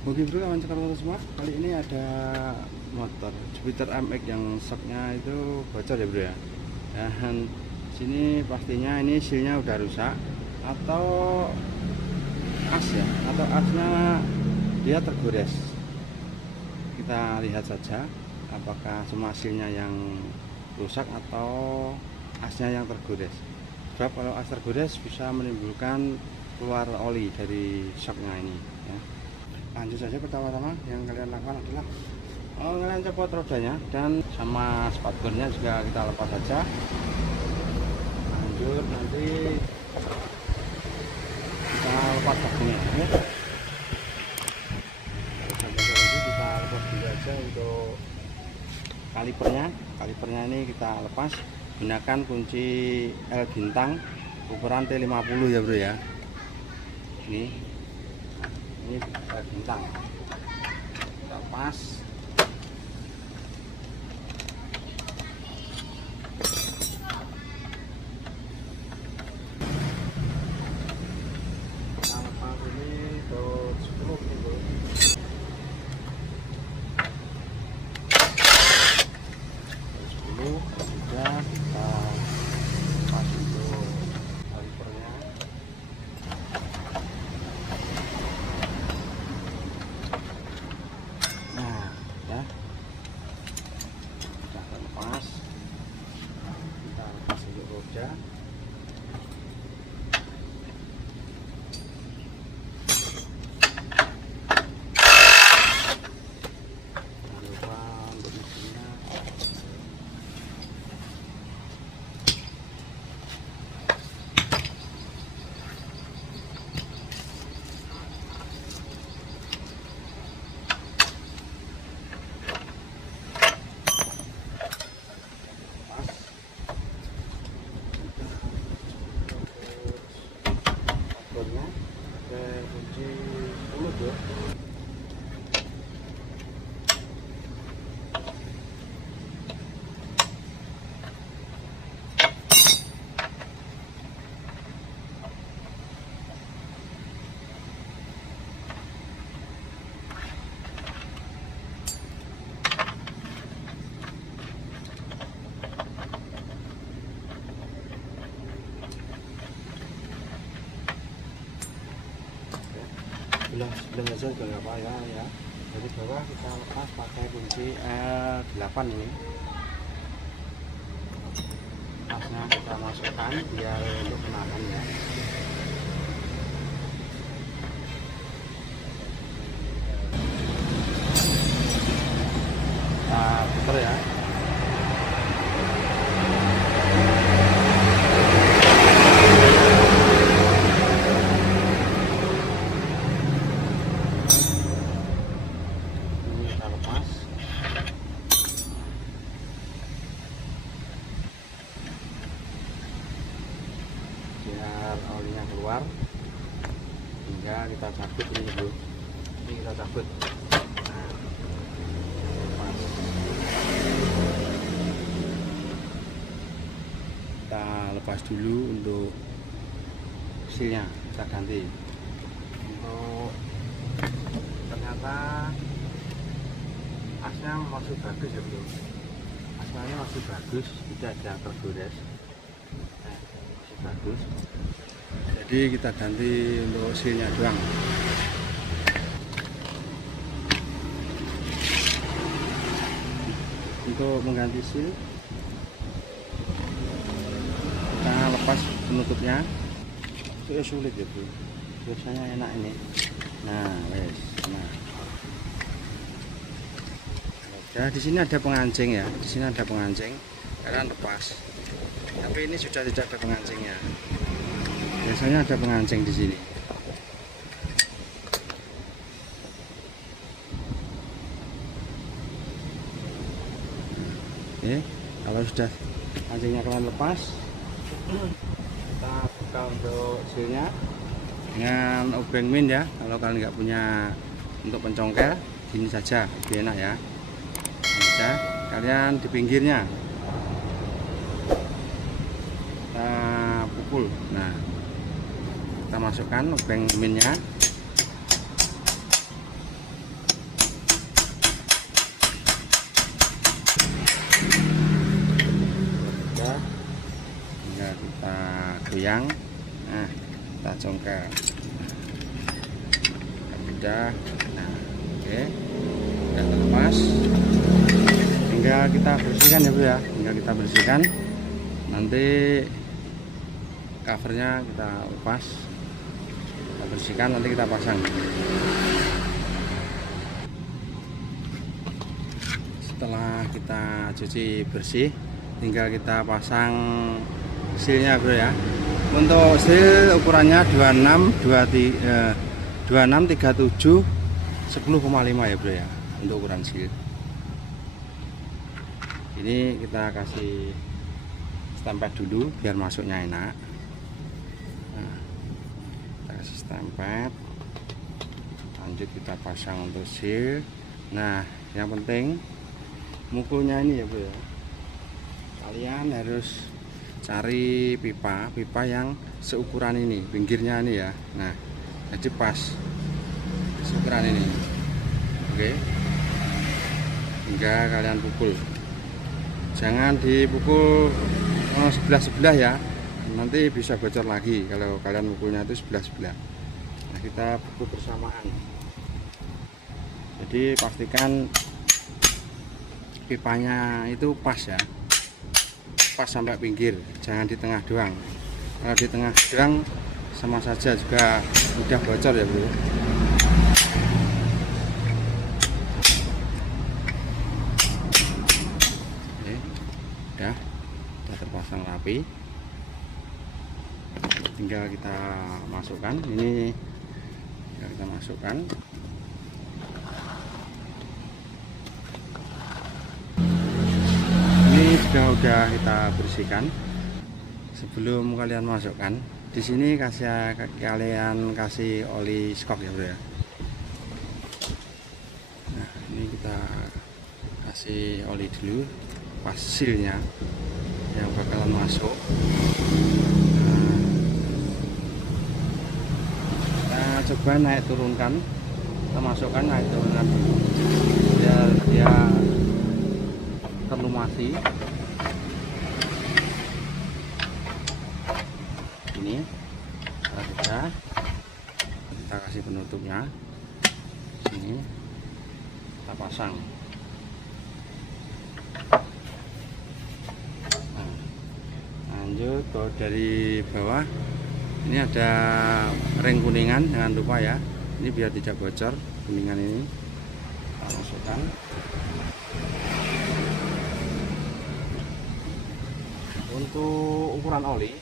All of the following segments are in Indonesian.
Oke bro, kawan sekarang semua. Kali ini ada motor Jupiter MX yang shocknya itu bocor ya bro ya. Dan sini pastinya ini sealnya udah rusak atau as ya, atau asnya dia tergores. Kita lihat saja apakah semua sealnya yang rusak atau asnya yang tergores. Sebab kalau as tergores bisa menimbulkan keluar oli dari shocknya ini ya. Lanjut saja, pertama-tama yang kalian lakukan adalah kalian copot rodanya dan sama spatbornya juga kita lepas saja. Lanjut nanti kita lepas bakungnya ya. Kita lepas dulu aja untuk kalipernya ini kita lepas gunakan kunci L bintang ukuran T50 ya bro ya. Ini bintang kita lepas. Kita lepas ini untuk 10 minggu. Sudah kita lepas untuk kalipernya. Roda jangan lupa untuk mesinnya. Ada kunci 10 bro. Sebelah aja juga nggak apa ya. Dari bawah kita lepas pakai kunci L8 ini. Asnya kita masukkan biar untuk kenakan ya. Kita putar ya. Biar olinya keluar, hingga kita cabut ini dulu. Ini kita cabut. Kita lepas dulu untuk sealnya, kita ganti. Untuk ternyata asnya masih bagus ya bro. Asnya masih bagus, tidak ada tergores. Bagus, jadi kita ganti untuk sealnya doang. Untuk mengganti seal kita lepas penutupnya. Itu sulit ya bro, biasanya enak ini. Nah wes, nah di sini ada pengancing ya, di sini ada pengancing karena lepas. Tapi ini sudah tidak ada pengancingnya. Biasanya ada pengancing di sini. Oke, kalau sudah pancingnya kalian lepas, kita buka untuk sealnya dengan obeng min ya. Kalau kalian nggak punya untuk pencongkel, gini saja lebih enak ya. Ini saja, kalian di pinggirnya pukul. Nah, kita masukkan obeng minnya. goyang. Nah, kita congkel. Udah. Nah, oke. Udah terlepas. Tinggal kita bersihkan ya, Bu ya. Tinggal kita bersihkan. Nanti covernya kita lepas. Kita bersihkan, nanti kita pasang. Setelah kita cuci bersih, tinggal kita pasang sealnya, Bro ya. Untuk seal ukurannya 26 37 10,5 ya, Bro ya, untuk ukuran seal. Ini kita kasih stempel dulu biar masuknya enak. Nah, kita kasih stempel, lanjut kita pasang untuk seal. Nah, yang penting mukulnya ini ya, Bro ya. Kalian harus cari pipa yang seukuran ini, pinggirnya ini ya. Nah, jadi pas seukuran ini. Oke. Hingga kalian pukul. Jangan dipukul sebelah-sebelah ya. Nanti bisa bocor lagi kalau kalian mukulnya itu sebelah-sebelah. Nah, kita pukul bersamaan. Jadi pastikan pipanya itu pas ya, pas sampai pinggir, jangan di tengah doang. Kalau di tengah doang sama saja juga udah bocor ya, Bro. Oke, udah terpasang rapi, tinggal kita masukkan. Ini tinggal kita masukkan. Udah kita bersihkan. Sebelum kalian masukkan, di sini kalian kasih oli skok ya, Bro ya. Nah, ini kita kasih oli dulu pas sealnya yang bakalan masuk. Nah, kita coba naik turunkan, kita masukkan naik turunkan biar dia terlumasi. Ini kita kasih penutupnya, sini kita pasang. Nah, lanjut ke dari bawah, ini ada ring kuningan, jangan lupa ya, ini biar tidak bocor. Kuningan ini kita masukkan. Untuk ukuran oli,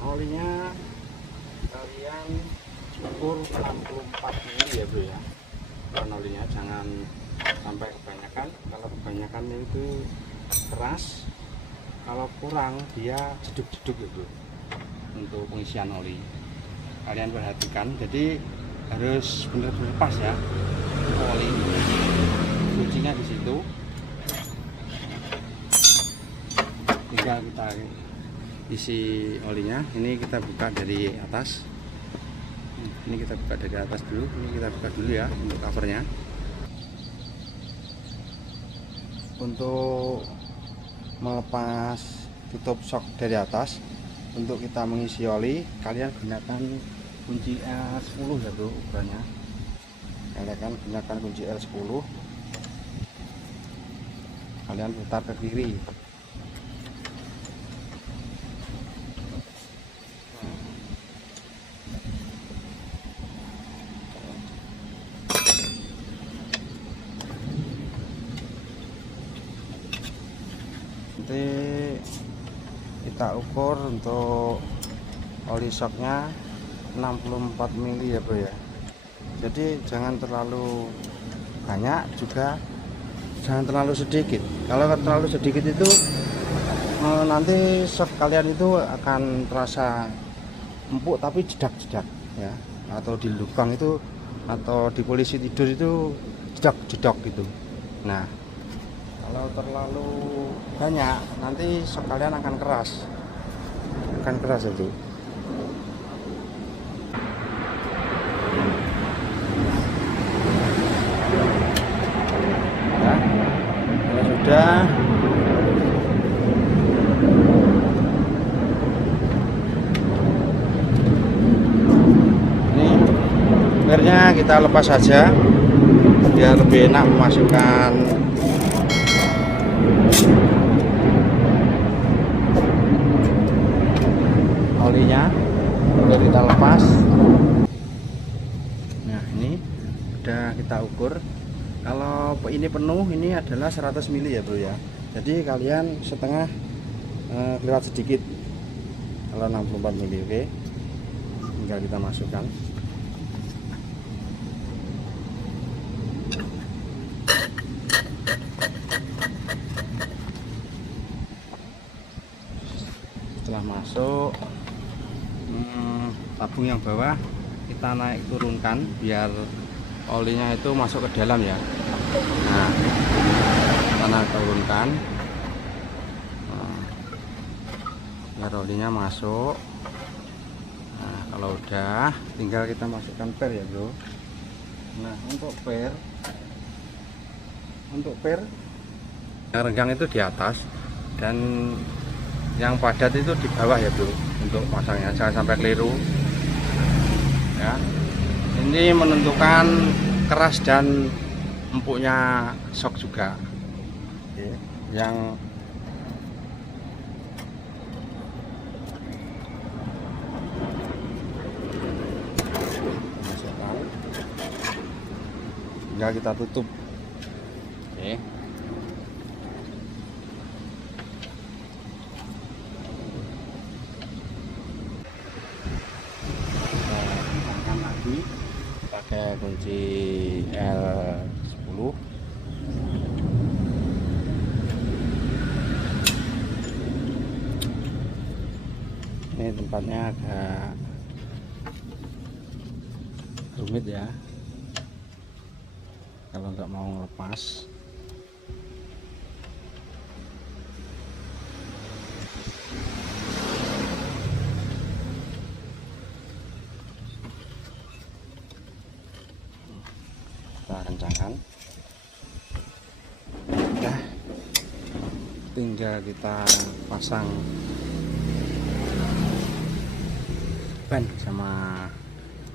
olinya kalian ukur 64 mili ya, Bro ya. Ukuran olinya jangan sampai kebanyakan. Kalau kebanyakan itu keras, kalau kurang dia jeduk-jeduk ya, Bro. Untuk pengisian oli kalian perhatikan, jadi harus benar-benar pas ya oli. Kuncinya di situ. Tinggal kita isi olinya. Ini kita buka dari atas. Ini kita buka dari atas dulu. Ini kita buka dulu ya untuk covernya. Untuk melepas tutup sok dari atas, untuk kita mengisi oli, kalian gunakan kunci L10 ya, Bro, ukurannya. Kalian gunakan kunci L10. Kalian putar ke kiri. Nanti kita ukur untuk oli shocknya 64 mili ya, Bro ya. Jadi jangan terlalu banyak, juga jangan terlalu sedikit. Kalau terlalu sedikit itu nanti shock kalian itu akan terasa empuk tapi jedak-jedak ya, atau di lubang itu atau di polisi tidur itu jedak-jedak gitu. Nah, kalau terlalu banyak nanti shock kalian akan keras itu. Nah, kalau sudah pernya kita lepas saja biar lebih enak memasukkan olinya. Udah kita lepas. Nah ini udah kita ukur. Kalau ini penuh, ini adalah 100 ml ya bro ya. Jadi kalian setengah kelewat sedikit. Kalau 64 ml, oke. Tinggal kita masukkan. Setelah masuk, tabung yang bawah kita naik turunkan biar olinya itu masuk ke dalam ya. Nah, kita naik turunkan biar olinya masuk. Nah, kalau udah tinggal kita masukkan per ya bro. Nah, untuk per yang renggang itu di atas dan yang padat itu di bawah ya bro, untuk pasangnya jangan sampai keliru ya. Ini menentukan keras dan empuknya shock juga. Oke. Yang masukkan, tinggal kita tutup. Oke. Pakai kunci L10. Ini tempatnya agak rumit ya kalau nggak mau lepas. Kita kencangkan. Udah, tinggal kita pasang ban sama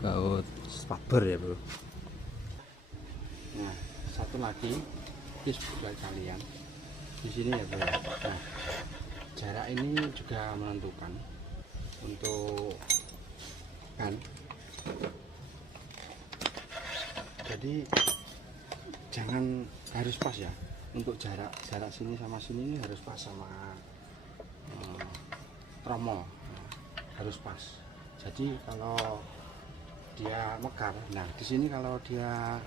baut spakbor ya bro. Nah, satu lagi tips buat kalian di sini ya bro. Nah, jarak ini juga menentukan untuk ban. Jadi jangan harus pas ya, untuk jarak sini sama sini ini harus pas sama tromol, harus pas. Jadi kalau dia mekar, nah di sini kalau dia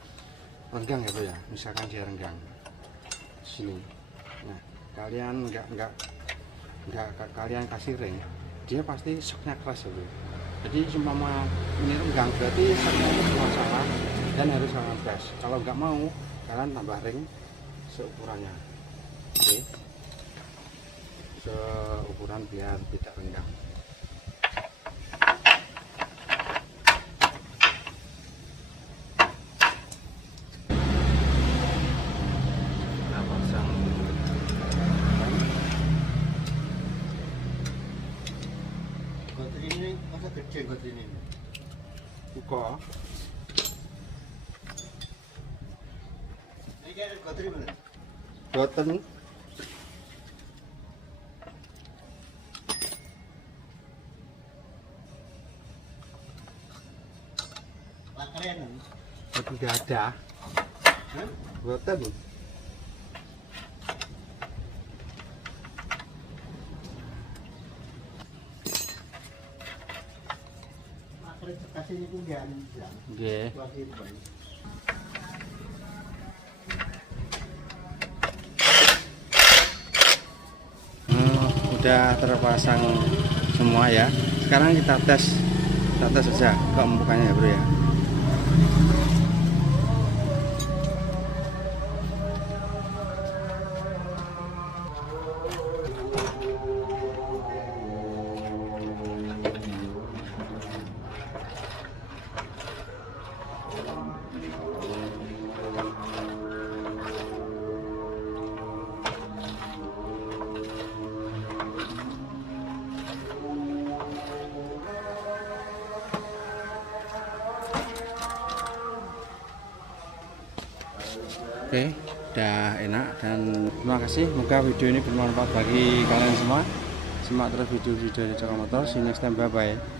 renggang ya bro ya, misalkan dia renggang sini, nah kalian nggak kalian kasih ring, dia pasti shocknya keras ya bro. Jadi seumpama ini renggang berarti shocknya itu bermasalah dan harus sangat gas. Kalau nggak mau, kalian tambah ring seukurannya, oke, seukuran biar tidak renggang. Ini masa gede buat ini. Buka. Ini kayak gotri mana? Boten. Pakaian. Tidak ada. Boten. Kasih ini pun dia. Nggih. Udah terpasang semua ya. Sekarang kita tes saja keempukannya ya bro ya. Oke, udah enak dan terima kasih. Semoga video ini bermanfaat bagi kalian semua. Simak terus video-video Joko Motor. See you next time, bye bye.